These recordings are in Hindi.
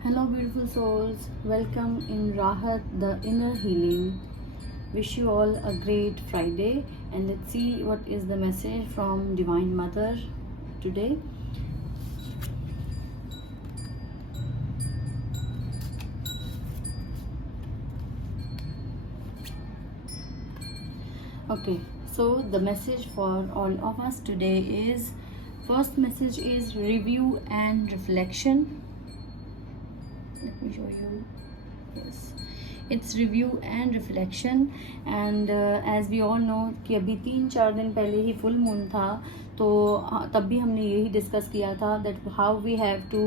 Hello, beautiful souls. Welcome in Rahat, the inner healing. Wish you all a great Friday, and let's see what is the message from Divine Mother today. Okay, so the message for all of us today is first message is review and reflection. Let me show you. Yes, it's review and reflection. And as we all know कि अभी 3-4 दिन पहले ही फुल मून था, तो तब भी हमने यही डिस्कस किया था that how we have to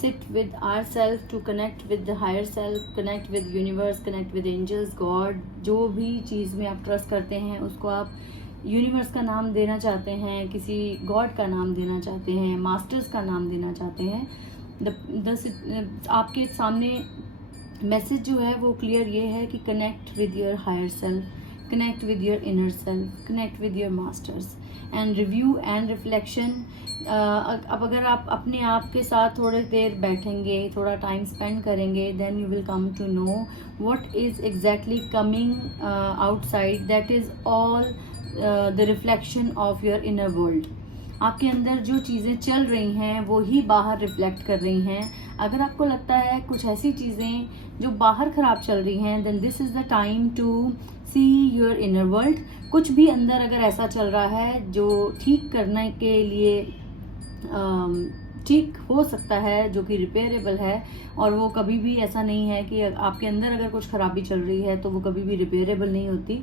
sit with ourselves to connect with the higher self, connect with universe, connect with angels, God. जो भी चीज़ में आप ट्रस्ट करते हैं उसको आप यूनिवर्स का नाम देना चाहते हैं, किसी गॉड का नाम देना चाहते हैं, मास्टर्स का नाम देना चाहते हैं, आपके सामने मैसेज जो है वो क्लियर ये है कि connect with your higher self, connect with your inner self, connect with your masters and review and reflection. अब अगर आप अपने आप के साथ थोड़ी देर बैठेंगे, थोड़ा टाइम स्पेंड करेंगे, then you will come to know what is exactly coming outside. That is all the reflection of your inner world. आपके अंदर जो चीज़ें चल रही हैं वो ही बाहर रिफ्लेक्ट कर रही हैं. अगर आपको लगता है कुछ ऐसी चीज़ें जो बाहर ख़राब चल रही हैं, then this is the time to see your inner world. कुछ भी अंदर अगर ऐसा चल रहा है जो ठीक करने के लिए ठीक हो सकता है, जो कि रिपेयरेबल है, और वो कभी भी ऐसा नहीं है कि आपके अंदर अगर कुछ खराबी चल रही है तो वो कभी भी रिपेयरेबल नहीं होती.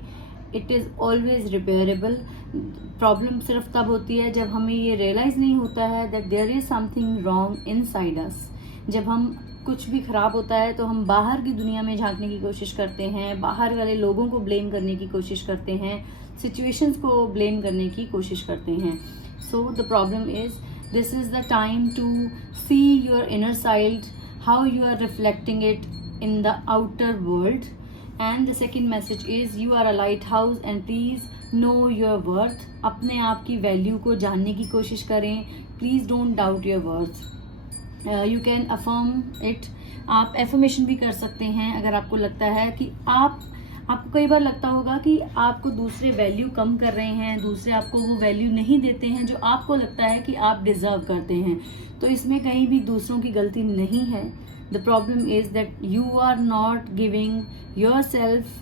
It is always repairable. Problem सिर्फ तब होती है जब हमें ये रियलाइज़ नहीं होता है that there is something wrong inside us. जब हम कुछ भी ख़राब होता है तो हम बाहर की दुनिया में झांकने की कोशिश करते हैं, बाहर वाले लोगों को ब्लेम करने की कोशिश करते हैं, सिचुएशंस को ब्लेम करने की कोशिश करते हैं. So the problem is this is the time to see your inner side, how you are reflecting it in the outer world. And the second message is you are a lighthouse and please know your worth. अपने आप की वैल्यू को जानने की कोशिश करें. Please don't doubt your worth. You can affirm it. आप एफर्मेशन भी कर सकते हैं अगर आपको लगता है कि आपको कई बार लगता होगा कि आपको दूसरे वैल्यू कम कर रहे हैं, दूसरे आपको वो वैल्यू नहीं देते हैं जो आपको लगता है कि आप डिज़र्व करते हैं. तो इसमें कहीं भी दूसरों की गलती नहीं है. The problem is that you are not giving yourself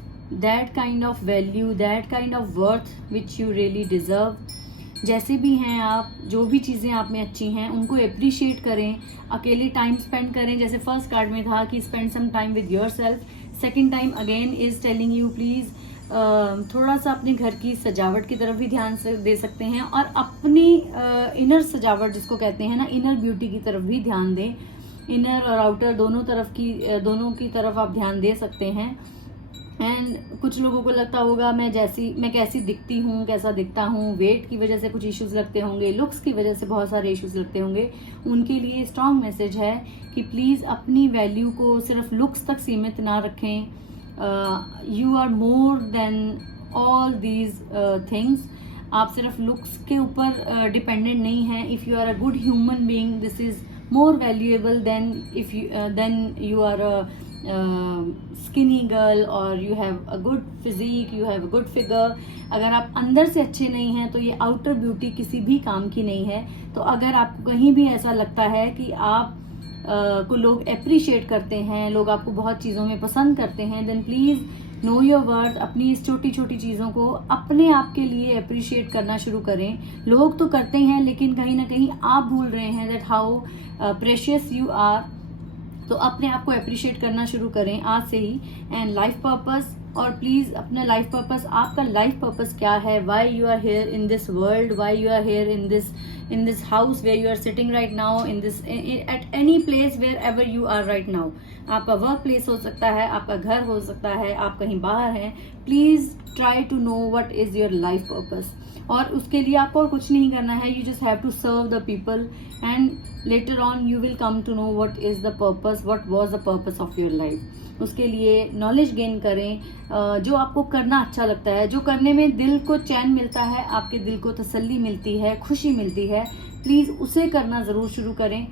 that kind of value, that kind of worth which you really deserve. जैसे भी हैं आप, जो भी चीज़ें आप में अच्छी हैं उनको अप्रिशिएट करें, अकेले टाइम स्पेंड करें. जैसे फर्स्ट कार्ड में था कि spend some time with yourself. Second time again is telling you please थोड़ा सा अपने घर की सजावट की तरफ भी ध्यान से दे सकते हैं, और अपनी इनर सजावट जिसको कहते हैं ना, इनर ब्यूटी की तरफ भी ध्यान दें. इनर और आउटर दोनों की तरफ आप ध्यान दे सकते हैं. एंड कुछ लोगों को लगता होगा मैं कैसी दिखती हूँ, कैसा दिखता हूँ, वेट की वजह से कुछ इश्यूज लगते होंगे, लुक्स की वजह से बहुत सारे इश्यूज लगते होंगे. उनके लिए स्ट्रॉन्ग मैसेज है कि प्लीज़ अपनी वैल्यू को सिर्फ लुक्स तक सीमित ना रखें. You are more than all these things. आप सिर्फ लुक्स के ऊपर डिपेंडेंट नहीं हैं. If you are a good human being, this is more valuable than if you are a skinny girl or you have a good physique, you have a good figure. अगर आप अंदर से अच्छे नहीं हैं तो ये आउटर ब्यूटी किसी भी काम की नहीं है. तो अगर आपको कहीं भी ऐसा लगता है कि आप को लोग अप्रिशिएट करते हैं, लोग आपको बहुत चीज़ों में पसंद करते हैं, then please know your worth. अपनी इस छोटी छोटी चीज़ों को अपने आप के लिए अप्रिशिएट करना शुरू करें. लोग तो करते हैं लेकिन कहीं ना कहीं आप भूल रहे हैं that how precious you are. तो अपने आप को अप्रिशिएट करना शुरू करें आज से ही. एंड लाइफ पर्पस, और प्लीज़ अपना लाइफ पर्पस, आपका लाइफ पर्पस क्या है, why you are here in this world, why you are here in this house where you are sitting right now, at any place wherever you are right now. आपका वर्क प्लेस हो सकता है, आपका घर हो सकता है, आप कहीं बाहर हैं. Please try to know what is your life purpose. और उसके लिए आपको और कुछ नहीं करना है. You just have to serve the people and later on you will come to know what is the purpose, what was the purpose of your life. उसके लिए नॉलेज गेन करें. जो आपको करना अच्छा लगता है, जो करने में दिल को चैन मिलता है, आपके दिल को तसल्ली मिलती है, खुशी मिलती है, प्लीज़ उसे करना ज़रूर शुरू करें।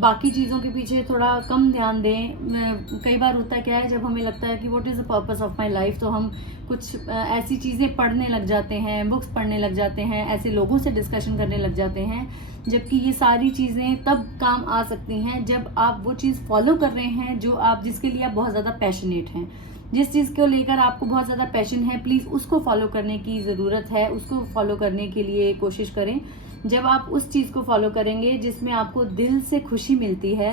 बाकी चीज़ों के पीछे थोड़ा कम ध्यान दें। कई बार होता क्या है, जब हमें लगता है कि what is the purpose of my life, तो हम कुछ ऐसी चीज़ें पढ़ने लग जाते हैं, बुक्स पढ़ने लग जाते हैं, ऐसे लोगों से डिस्कशन करने लग जाते हैं, जबकि ये सारी चीज़ें तब काम आ सकती हैं जब आप वो चीज़ फॉलो कर रहे हैं जिसके लिए आप बहुत ज़्यादा पैशनेट हैं। जिस चीज़ को लेकर आपको बहुत ज़्यादा पैशन है, प्लीज़ उसको फॉलो करने की ज़रूरत है, उसको फॉलो करने के लिए कोशिश करें। जब आप उस चीज़ को फॉलो करेंगे जिसमें आपको दिल से खुशी मिलती है,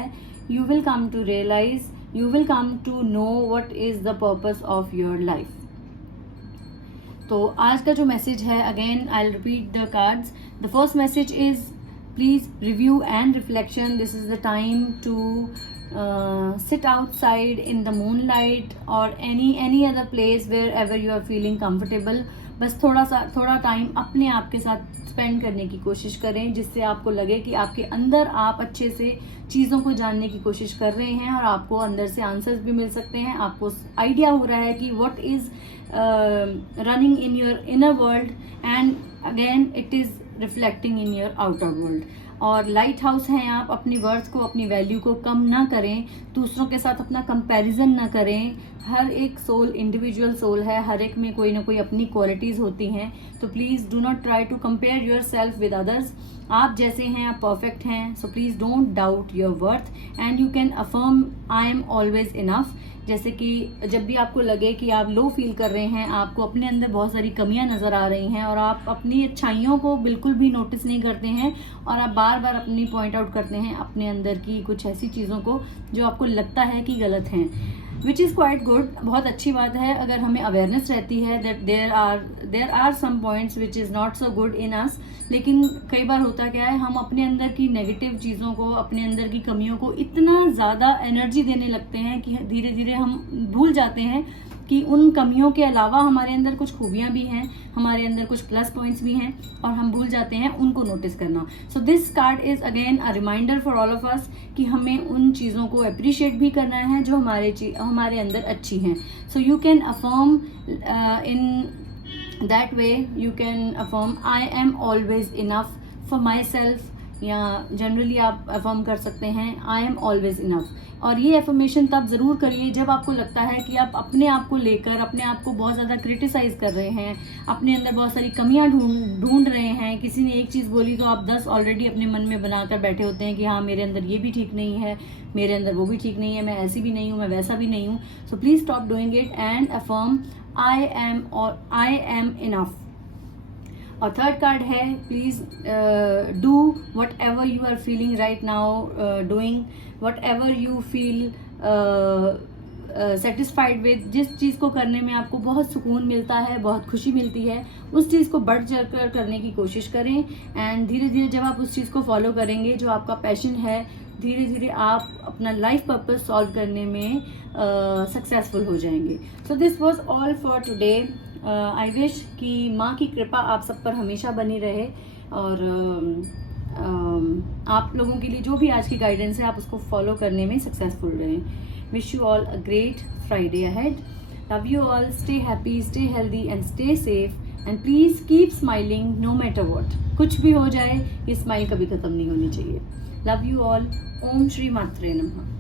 you will come to realise, you will come to know what is the purpose of your life. तो आज का जो मैसेज है, again I will repeat the cards. The first message is please review and reflection. This is the time to sit outside in the moonlight or any other place wherever you are feeling comfortable। बस थोड़ा टाइम अपने आप के साथ स्पेंड करने की कोशिश करें, जिससे आपको लगे कि आपके अंदर आप अच्छे से चीज़ों को जानने की कोशिश कर रहे हैं और आपको अंदर से आंसर्स भी मिल सकते हैं। आपको आइडिया हो रहा है कि what is running in your inner world and again it is reflecting in your outer world. और लाइट हाउस हैं आप, अपनी वर्थ को, अपनी वैल्यू को कम ना करें, दूसरों के साथ अपना कंपैरिजन ना करें। हर एक सोल इंडिविजुअल सोल है, हर एक में कोई ना कोई अपनी क्वालिटीज़ होती हैं, तो please do not try to compare yourself with others. आप जैसे हैं आप परफेक्ट हैं, so please don't doubt your worth and you can affirm I am always enough. जैसे कि जब भी आपको लगे कि आप लो फील कर रहे हैं, आपको अपने अंदर बहुत सारी कमियां नज़र आ रही हैं और आप अपनी अच्छाइयों को बिल्कुल भी नोटिस नहीं करते हैं और आप बार बार अपनी पॉइंट आउट करते हैं अपने अंदर की कुछ ऐसी चीज़ों को जो आपको लगता है कि गलत हैं, विच इज़ क्वाइट गुड। बहुत अच्छी बात है अगर हमें अवेयरनेस रहती है that there are some points which is not so good in us. लेकिन कई बार होता क्या है, हम अपने अंदर की नेगेटिव चीज़ों को, अपने अंदर की कमियों को इतना ज़्यादा एनर्जी देने लगते हैं कि धीरे धीरे हम भूल जाते हैं कि उन कमियों के अलावा हमारे अंदर कुछ खूबियाँ भी हैं, हमारे अंदर कुछ प्लस पॉइंट्स भी हैं और हम भूल जाते हैं उनको नोटिस करना। So this card is again a reminder for all of us कि हमें उन चीज़ों को अप्रिशिएट भी करना है जो हमारे अंदर अच्छी हैं। So you can affirm in that way, you can affirm I am always enough for my self, या जनरली आप अफर्म कर सकते हैं आई एम ऑलवेज इनफ। और ये एफर्मेशन तब ज़रूर करिए जब आपको लगता है कि आप अपने आप को लेकर अपने आप को बहुत ज़्यादा क्रिटिसाइज़ कर रहे हैं, अपने अंदर बहुत सारी कमियां ढूंढ रहे हैं। किसी ने एक चीज़ बोली तो आप 10 ऑलरेडी अपने मन में बनाकर बैठे होते हैं कि हाँ मेरे अंदर ये भी ठीक नहीं है, मेरे अंदर वो भी ठीक नहीं है, मैं ऐसी भी नहीं हूँ, मैं वैसा भी नहीं हूँ। So please stop doing it and affirm I am enough. और थर्ड कार्ड है please do whatever you are feeling right now, doing whatever you feel satisfied with. जिस चीज़ को करने में आपको बहुत सुकून मिलता है, बहुत खुशी मिलती है, उस चीज़ को बढ़ चढ़ कर करने की कोशिश करें। एंड धीरे धीरे जब आप उस चीज़ को फॉलो करेंगे जो आपका पैशन है, धीरे धीरे आप अपना लाइफ पर्पस सॉल्व करने में सक्सेसफुल हो जाएंगे। So this was all for today. I wish कि माँ की कृपा आप सब पर हमेशा बनी रहे और आप लोगों के लिए जो भी आज की गाइडेंस है आप उसको फॉलो करने में सक्सेसफुल रहें। Wish you all a great Friday ahead. Love you all, stay happy, stay healthy and stay safe and please keep smiling no matter what. कुछ भी हो जाए ये स्माइल कभी खत्म नहीं होनी चाहिए। Love you all. ओम श्री मात्रे नमः।